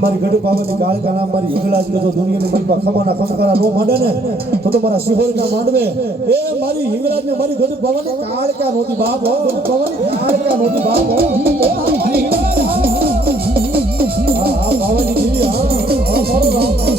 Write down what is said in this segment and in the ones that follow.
મારી ગઢ પાવાની કાળકાના મારી હિંગળા જ જો દુનિયાની મલપા ખમાના ખમકારા નો માંડે ને તો મારા શિહોરના માંડવે એ મારી હિંગળા ને મારી ગઢ પાવાની કાળકા નોતી બાપ હો ગઢ પાવાની કાળકા નોતી બાપ હો આ પાવાની દેવી હા મારો રામ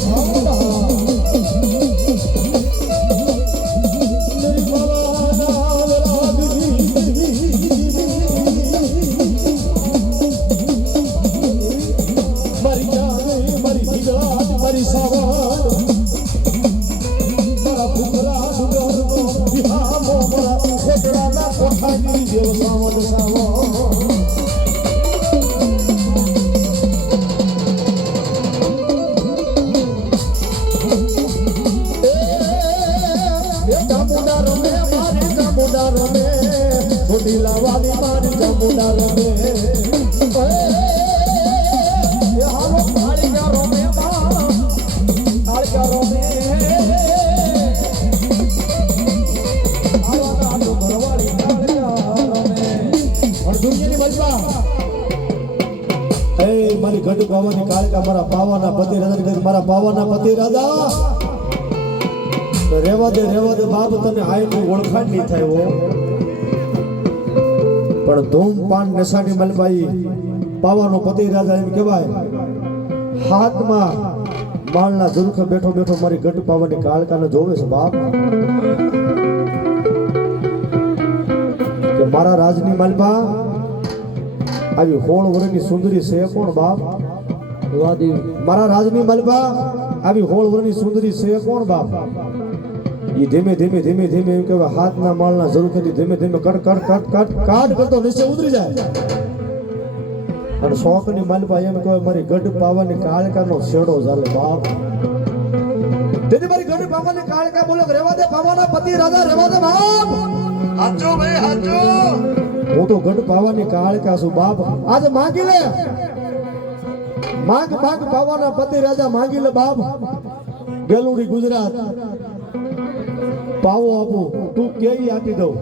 મારી ગઢ પાવાની કાળકા મારા પાવાના પતિ રાજા મારા પાવાના પતિ રાજા રેવા દે બાપ તને આઈની ઓળખાણ નહીં થાય હો પણ ધૂમપાન નશાની મલબાઈ પાવાનો પતિ રાજા એમ કહેવાય હાથમાં માળના ઝુલખે બેઠો બેઠો મારી ગઢ પાવાની કાળકાને જોવે છે બાપ કે મારા રાજની મલબા આવી 16 વર્ષની સુંદરી છે કોણ બાપ મારા રાજની મલબા આવી 16 વર્ષની સુંદરી છે કોણ બાપ એ ધીમે ધીમે એમ કહેવાય હાથના માળના ઝરુખેથી ધીમે કાટ કરતો નીચે ઉતરી જાય અને શોખની મલબા એમ કહેવાય મારી ગઢ પાવાની કાળકાનો છેડો ચાલે બાપ તેથી મારી ગઢ પાવાની કાળકા બોલો રેવા દે પાવાના પતિ રાજા રેવા દે બાપ હાચો ભાઈ હાચો હું તો ગઢ પાવાની કાળકા છું બાપ આજે માંગી લે માંગ પાવાના પતિ રાજા માંગી લે બાપ ગેલુડી ગુજરાત પાવો આપું તું કેવી આપી દઉં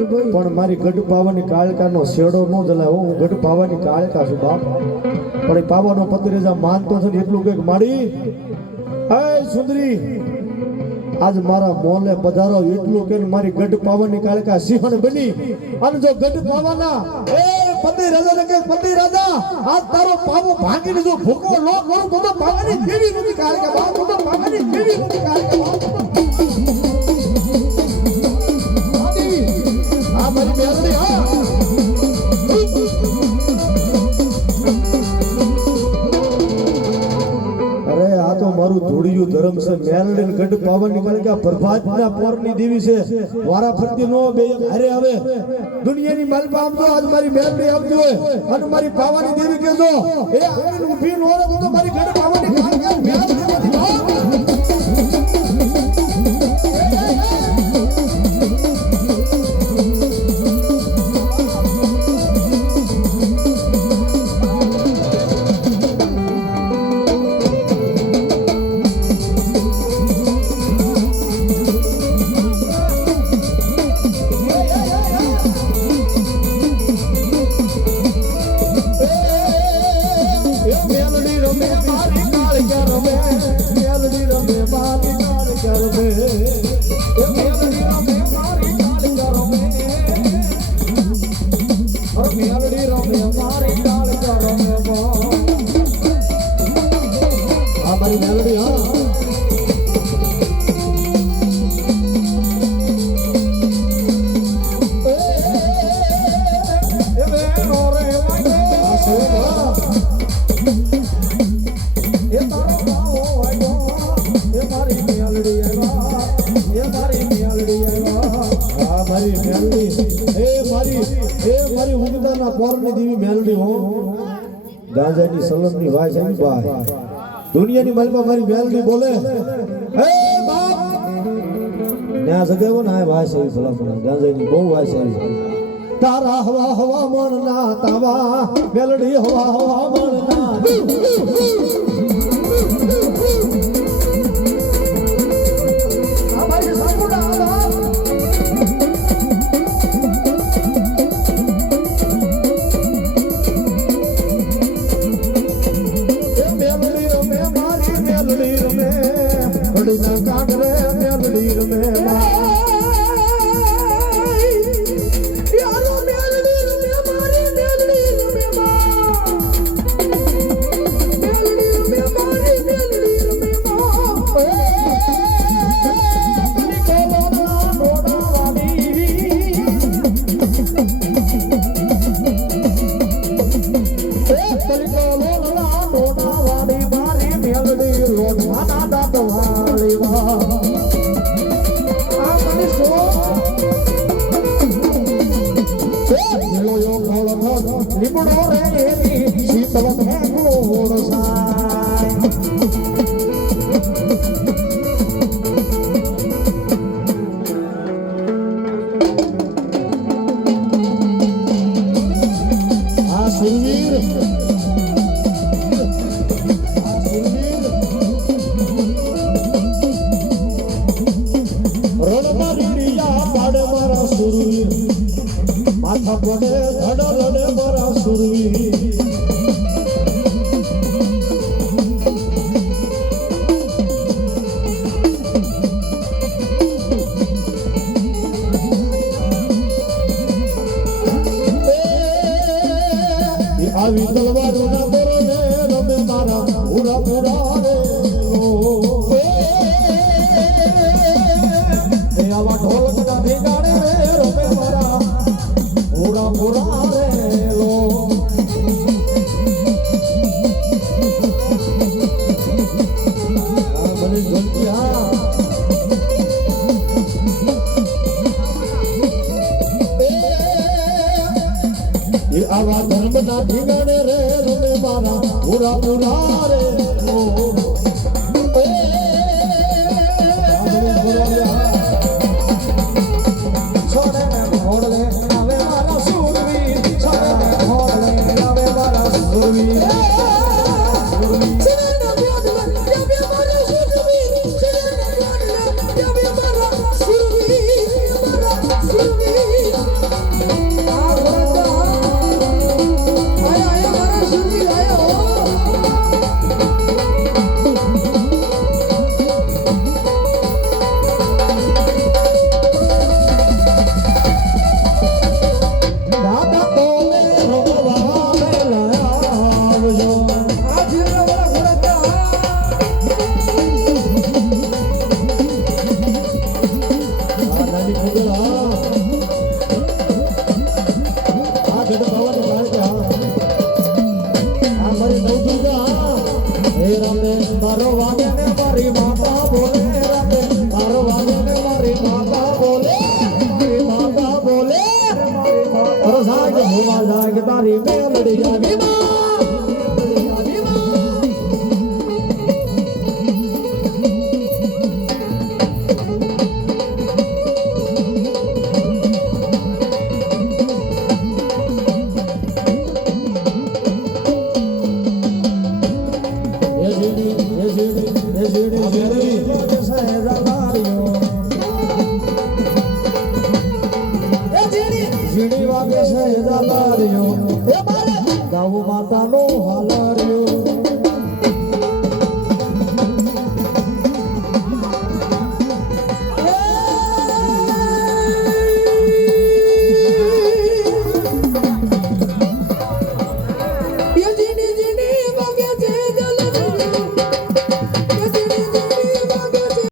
પણ મારી ગઢ પાવાની કાળકાનો શેડો ન જલાય હું ગઢ પાવાની કાળકા છું બાપ પણ એ પાવાનો પતિ રાજા માનતો છે ને એટલું કઈક માડી એ સુંદરી આજ મારા મોલે પધારો એટલું કે મારી ગઢ પાવાની કાળકા સિંહણ બની અને જો ગઢ પાવાના એ પતિ રાજા ને કે પતિ રાજા આજ તારો પાવો ભાંગીને જો ભૂકો નો કરું તો પાવાની દેવી નથી કાળકા બાપ તો પાવાની દેવી નથી કાળકા બાપ આ દેવી આ મારી બેલડી હા મારું ધોળિયું ધર્મ છે મેલડીન ગઢ પાવાની કાળકા પ્રભાતના પોરની દેવી છે વારા ફરતી નો બે હારે આવે દુનિયાની મલબા આમ તો આજ મારી મેલડી આવતી હોય અને મારી પાવાની દેવી કેજો એ આવીને ઊભી નો રહે તો મારી ગઢ પાવાની કાળકા મેલડી નથી ગાંજાની સલમની વાય છે ભાઈ દુનિયાની મલબા મારી મેલડી બોલે હે બાપ ના સગેવો ના વાય છે ભલા ભલા ગાંજાની બહુ વાય છે તારા હવા હવા મન ના તાવા મેલડી હવા હવા મન ના લીમડો રે એની શીતળ ભેગોળ સાય આ સુરવીર માથા પડે ધડ લડે મારા સુરવીર આવી તલવારો ના બોલે રમે મારા પૂરા પૂરા રે આવા ઢોલક ના ભેગાડે રે રમે મારા પૂરા પૂરા રે લો મને જોતિયા એ આવા ધર્મ ના ભીગણે રે રમે મારા પૂરા પૂરા રે લો મારો વાગે ને મારી માતા બોલે રાતે મારો વાગે ને મારી માતા બોલે મારી માતા બોલે મારો સાગે હોવા સાગે તારી મેલડી આવી ઝીણી વાગે છે દાદારીઓ એ મારે ગાઉ માતાનો હાલાર્યો